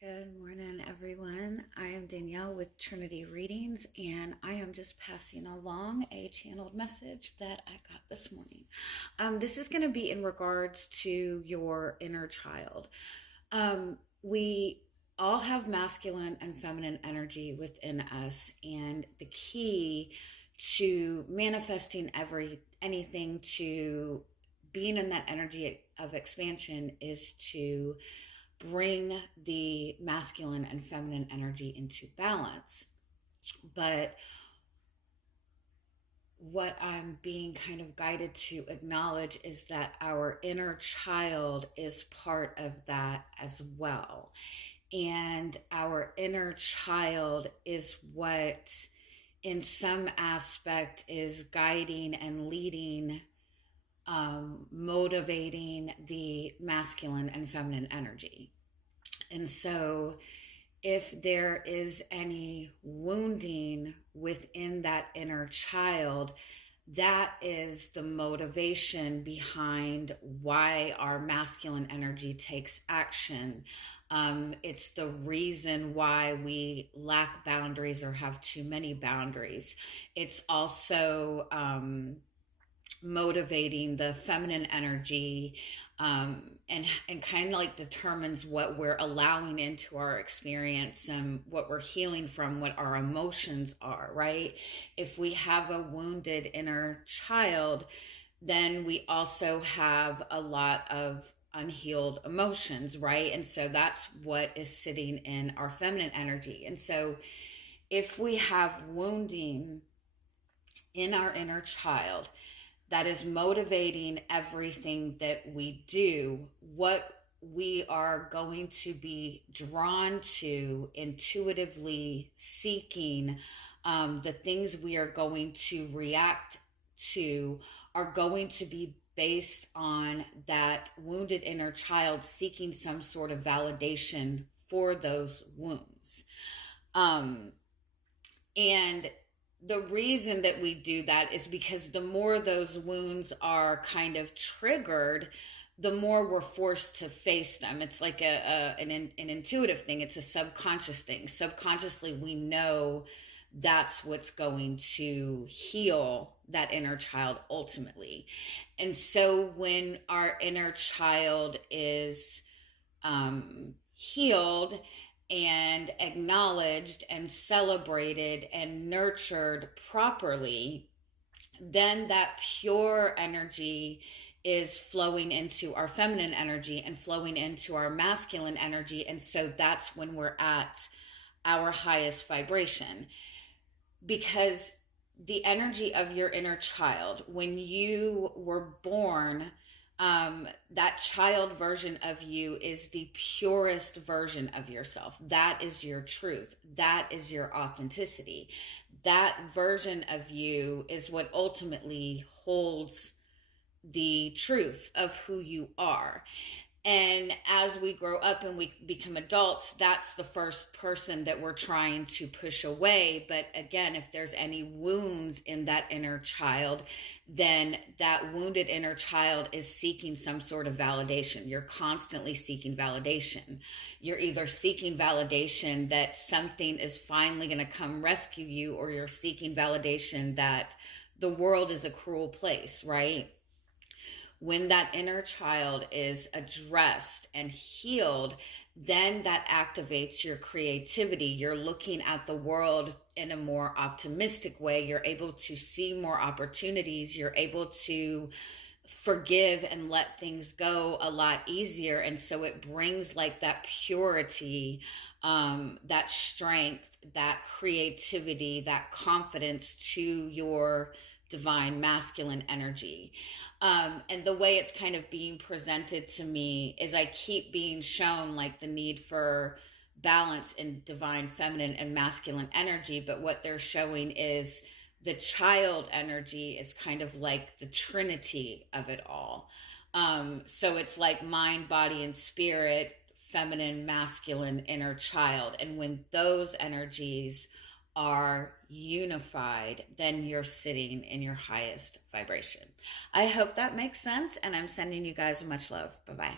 Good morning, everyone. I am Danielle with Trinity Readings, and I am just passing along a channeled message that I got this morning. This is going to be in regards to your inner child. We all have masculine and feminine energy within us, and the key to manifesting anything to being in that energy of expansion is to bring the masculine and feminine energy into balance. But what I'm being kind of guided to acknowledge is that our inner child is part of that as well. And our inner child is what, in some aspect, is guiding and leading, motivating the masculine and feminine energy. And so if there is any wounding within that inner child, that is the motivation behind why our masculine energy takes action. It's the reason why we lack boundaries or have too many boundaries. It's also motivating the feminine energy, and kind of like determines what we're allowing into our experience and what we're healing from, what our emotions are, right? If we have a wounded inner child, then we also have a lot of unhealed emotions, right? And so that's what is sitting in our feminine energy. And so if we have wounding in our inner child, that is motivating everything that we do, what we are going to be drawn to, intuitively seeking, the things we are going to react to are going to be based on that wounded inner child seeking some sort of validation for those wounds. And the reason that we do that is because the more those wounds are kind of triggered, the more we're forced to face them. It's like an intuitive thing. It's a subconscious thing. Subconsciously, we know that's what's going to heal that inner child ultimately. And so when our inner child is healed and acknowledged and celebrated and nurtured properly, then that pure energy is flowing into our feminine energy and flowing into our masculine energy. And so that's when we're at our highest vibration. Because the energy of your inner child, when you were born, that child version of you is the purest version of yourself. That is your truth. That is your authenticity. That version of you is what ultimately holds the truth of who you are. And as we grow up and we become adults, that's the first person that we're trying to push away. But again, if there's any wounds in that inner child, then that wounded inner child is seeking some sort of validation. You're constantly seeking validation. You're either seeking validation that something is finally going to come rescue you, or you're seeking validation that the world is a cruel place, right? When that inner child is addressed and healed, then that activates your creativity. You're looking at the world in a more optimistic way. You're able to see more opportunities. You're able to forgive and let things go a lot easier. And so it brings like that purity, that strength, that creativity, that confidence to your divine masculine energy. And the way it's kind of being presented to me is I keep being shown like the need for balance in divine feminine and masculine energy. But what they're showing is the child energy is kind of like the trinity of it all. So it's like mind, body, and spirit, feminine, masculine, inner child. And when those energies are unified, then you're sitting in your highest vibration. I hope that makes sense, and I'm sending you guys much love. Bye-bye.